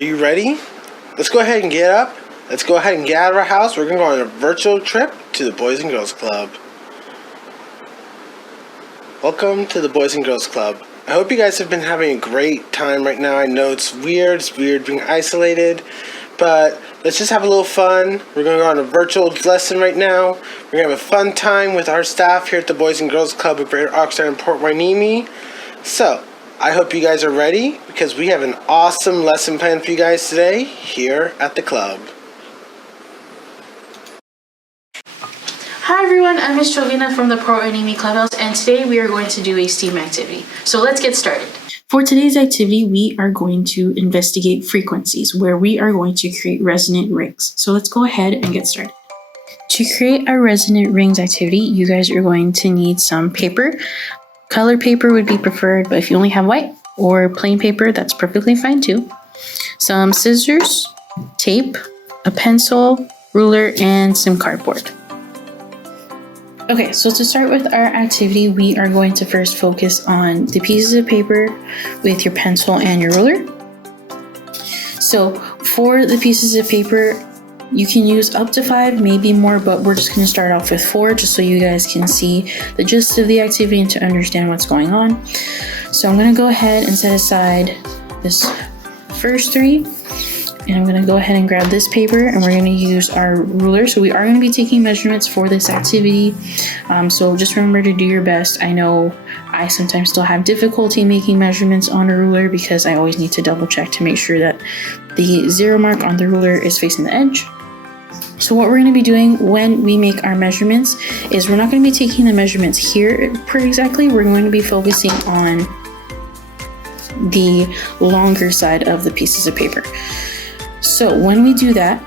Are you ready? Let's go ahead and get up. Let's go ahead and get out of our house. We're going to go on a virtual trip to the Boys and Girls Club. Welcome to the Boys and Girls Club. I hope you guys have been having a great time right now. I know it's weird being isolated, but let's just have a little fun. We're going to go on a virtual lesson right now. We're going to have a fun time with our staff here at the Boys and Girls Club of Greater Oxnard and Port Hueneme. So, I hope you guys are ready because we have an awesome lesson plan for you guys today here at the club. Hi everyone, I'm Ms. Jovina from the Port Hueneme Clubhouse, and today we are going to do a STEAM activity. So let's get started. For today's activity, we are going to investigate frequencies, where we are going to create resonant rings. So let's go ahead and get started. To create our resonant rings activity, you guys are going to need some paper. Color paper would be preferred, but if you only have white or plain paper, that's perfectly fine too. Some scissors, tape, a pencil, ruler, and some cardboard. Okay, so to start with our activity, we are going to first focus on the pieces of paper with your pencil and your ruler. So for the pieces of paper, you can use up to 5, maybe more, but we're just going to start off with 4 just so you guys can see the gist of the activity and to understand what's going on. So I'm going to go ahead and set aside this first 3. And I'm going to go ahead and grab this paper and we're going to use our ruler. So we are going to be taking measurements for this activity. So just remember to do your best. I know I sometimes still have difficulty making measurements on a ruler because I always need to double check to make sure that the 0 mark on the ruler is facing the edge. So what we're going to be doing when we make our measurements is we're not going to be taking the measurements here per exactly. We're going to be focusing on the longer side of the pieces of paper. So when we do that,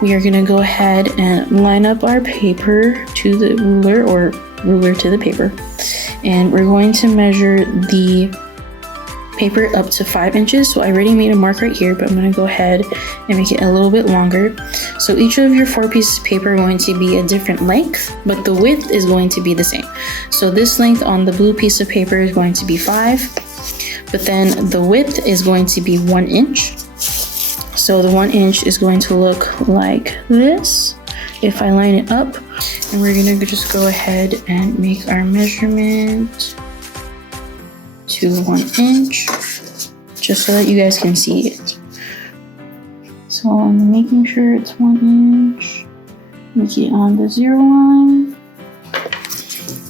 we are going to go ahead and line up our paper to the ruler or ruler to the paper. And we're going to measure the paper up to 5 inches. So I already made a mark right here, but I'm going to go ahead and make it a little bit longer. So each of your 4 pieces of paper are going to be a different length, but the width is going to be the same. So this length on the blue piece of paper is going to be 5, but then the width is going to be 1 inch. So the 1 inch is going to look like this if I line it up, and we're going to just go ahead and make our measurement to 1 inch just so that you guys can see it. So I'm making sure it's 1 inch, make it on the 0 line.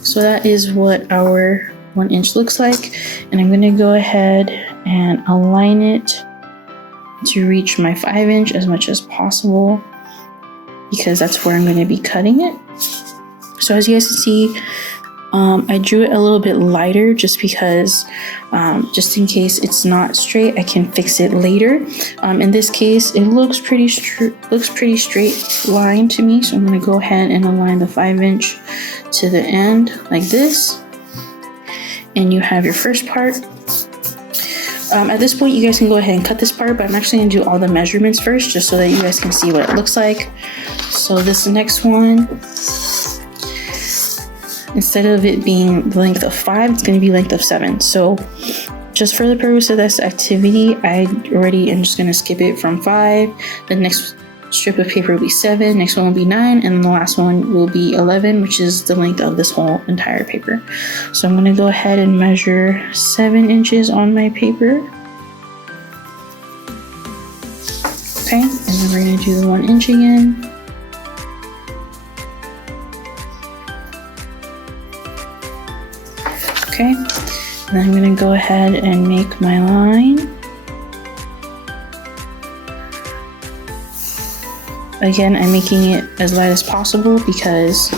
So that is what our 1 inch looks like, and I'm going to go ahead and align it to reach my 5 inch as much as possible because that's where I'm going to be cutting it. So as you guys can see, I drew it a little bit lighter just because just in case it's not straight, I can fix it later. In this case, it looks pretty straight line to me, so I'm going to go ahead and align the 5 inch to the end like this, and you have your first part. At this point, you guys can go ahead and cut this part, but I'm actually going to do all the measurements first just so that you guys can see what it looks like. So this next one, instead of it being the length of 5, it's going to be length of 7. So just for the purpose of this activity, I already am just going to skip it from 5. The next strip of paper will be 7, next one will be 9, and the last one will be 11, which is the length of this whole entire paper. So I'm going to go ahead and measure 7 inches on my paper. Okay, and then we're going to do the 1 inch again. Okay, and then I'm going to go ahead and make my line. Again, I'm making it as light as possible because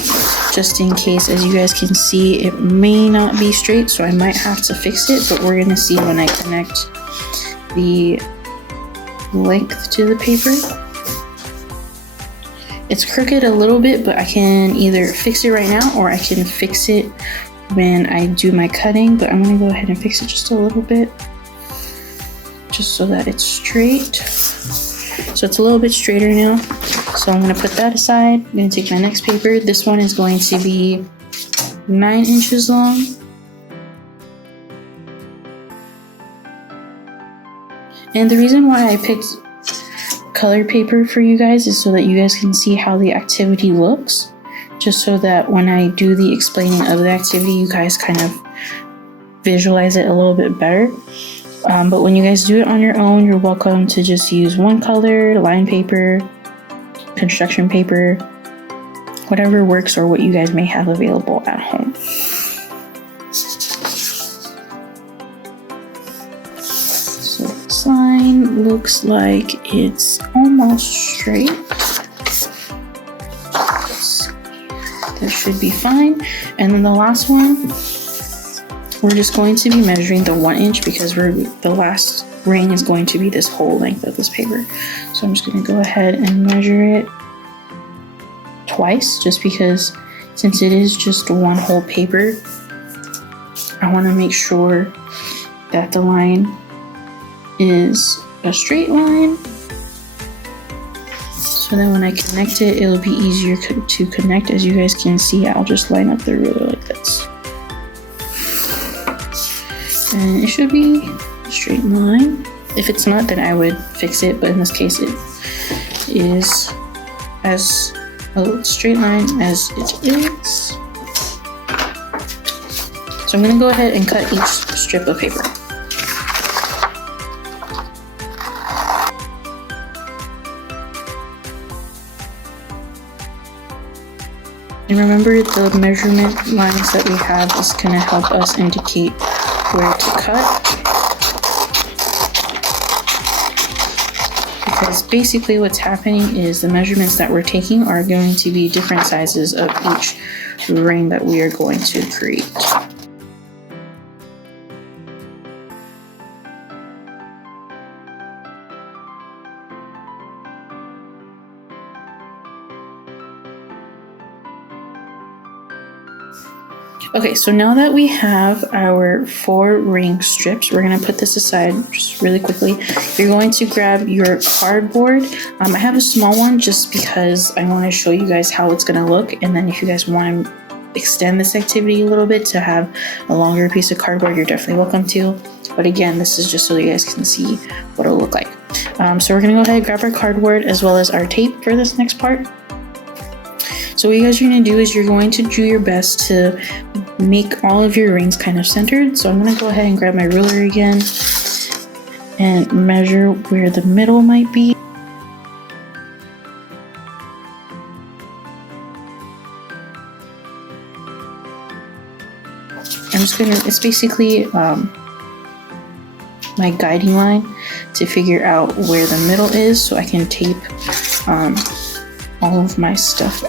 just in case, as you guys can see, it may not be straight, so I might have to fix it, but we're gonna see when I connect the length to the paper. It's crooked a little bit, but I can either fix it right now or I can fix it when I do my cutting, but I'm gonna go ahead and fix it just a little bit, just so that it's straight. So it's a little bit straighter now. So I'm going to put that aside. I'm going to take my next paper. This one is going to be 9 inches long. And the reason why I picked color paper for you guys is so that you guys can see how the activity looks, just so that when I do the explaining of the activity, you guys kind of visualize it a little bit better. But when you guys do it on your own, you're welcome to just use one color, line paper, construction paper, whatever works, or what you guys may have available at home. So this line looks like it's almost straight. That should be fine. And then the last one, we're just going to be measuring the 1 inch because the last ring is going to be this whole length of this paper. So I'm just going to go ahead and measure it twice, just because since it is just one whole paper, I want to make sure that the line is a straight line, so then when I connect it, it'll be easier to connect. As you guys can see, I'll just line up the ruler like this, and it should be a straight line. If it's not, then I would fix it, but in this case it is as a straight line as it is. So I'm going to go ahead and cut each strip of paper. And remember, the measurement lines that we have is going to help us indicate where to cut. Because basically what's happening is the measurements that we're taking are going to be different sizes of each ring that we are going to create. Okay, so now that we have our 4 ring strips, we're going to put this aside just really quickly. You're going to grab your cardboard. I have a small one just because I want to show you guys how it's going to look, and then if you guys want to extend this activity a little bit to have a longer piece of cardboard, you're definitely welcome to. But again, this is just so you guys can see what it'll look like. So we're going to go ahead and grab our cardboard as well as our tape for this next part. So what you guys are going to do is you're going to do your best to make all of your rings kind of centered. So I'm going to go ahead and grab my ruler again and measure where the middle might be. It's basically my guiding line to figure out where the middle is so I can tape all of my stuff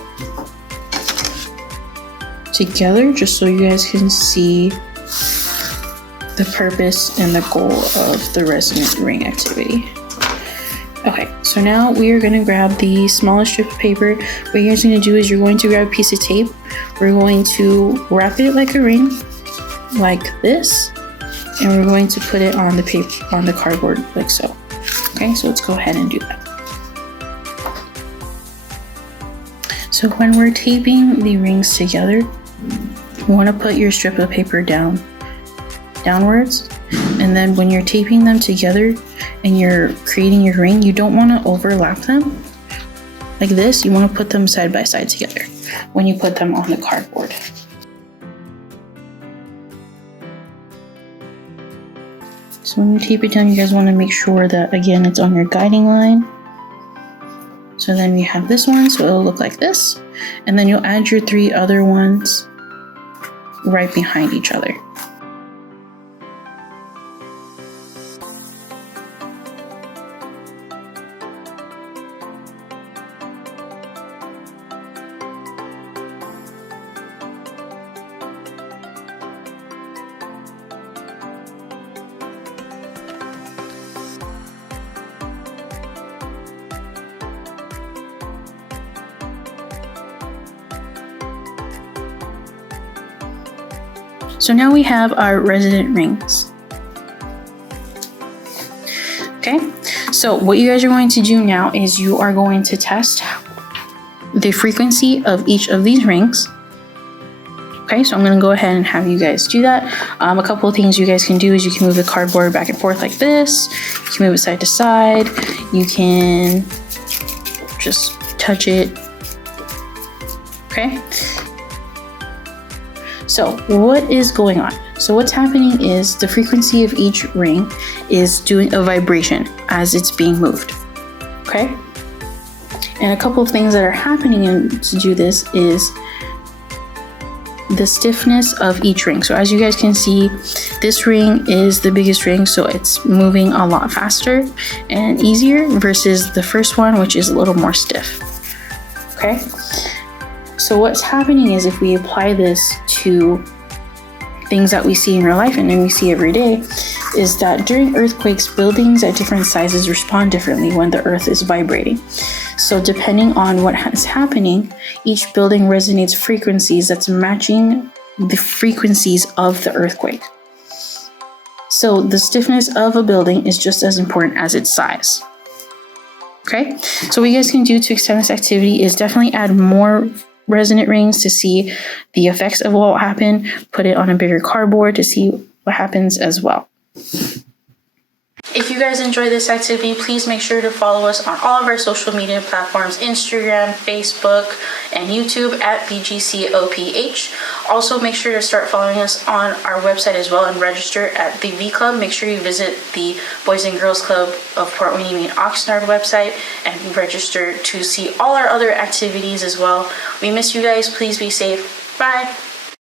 together, just so you guys can see the purpose and the goal of the resonant ring activity. Okay, so now we are going to grab the smallest strip of paper. What you're guys going to do is you're going to grab a piece of tape. We're going to wrap it like a ring, like this, and we're going to put it on the paper, on the cardboard, like so. Okay, so let's go ahead and do that. So when we're taping the rings together, you want to put your strip of paper downwards, and then when you're taping them together and you're creating your ring, you don't want to overlap them like this. You want to put them side by side together when you put them on the cardboard. So when you tape it down, you guys want to make sure that, again, it's on your guiding line. So then you have this one, so it'll look like this, and then you'll add your 3 other ones right behind each other. So now we have our resonant rings. Okay, so what you guys are going to do now is you are going to test the frequency of each of these rings Okay, so I'm gonna go ahead and have you guys do that. A couple of things you guys can do is you can move the cardboard back and forth like this. You can move it side to side. You can just touch it. Okay. So what is going on? So what's happening is the frequency of each ring is doing a vibration as it's being moved. Okay. And a couple of things that are happening to do this is the stiffness of each ring. So as you guys can see, this ring is the biggest ring, so it's moving a lot faster and easier versus the first one, which is a little more stiff. Okay. So what's happening is if we apply this to things that we see in real life and then we see every day, is that during earthquakes, buildings at different sizes respond differently when the earth is vibrating. So depending on what is happening, each building resonates frequencies that's matching the frequencies of the earthquake. So the stiffness of a building is just as important as its size. Okay, so what you guys can do to extend this activity is definitely add more resonant rings to see the effects of what will happen, put it on a bigger cardboard to see what happens as well. If you guys enjoy this activity, please make sure to follow us on all of our social media platforms, Instagram, Facebook, and YouTube at BGCOPH. Also, make sure to start following us on our website as well and register at the V Club. Make sure you visit the Boys and Girls Club of Port Hueneme and Oxnard website and register to see all our other activities as well. We miss you guys. Please be safe. Bye.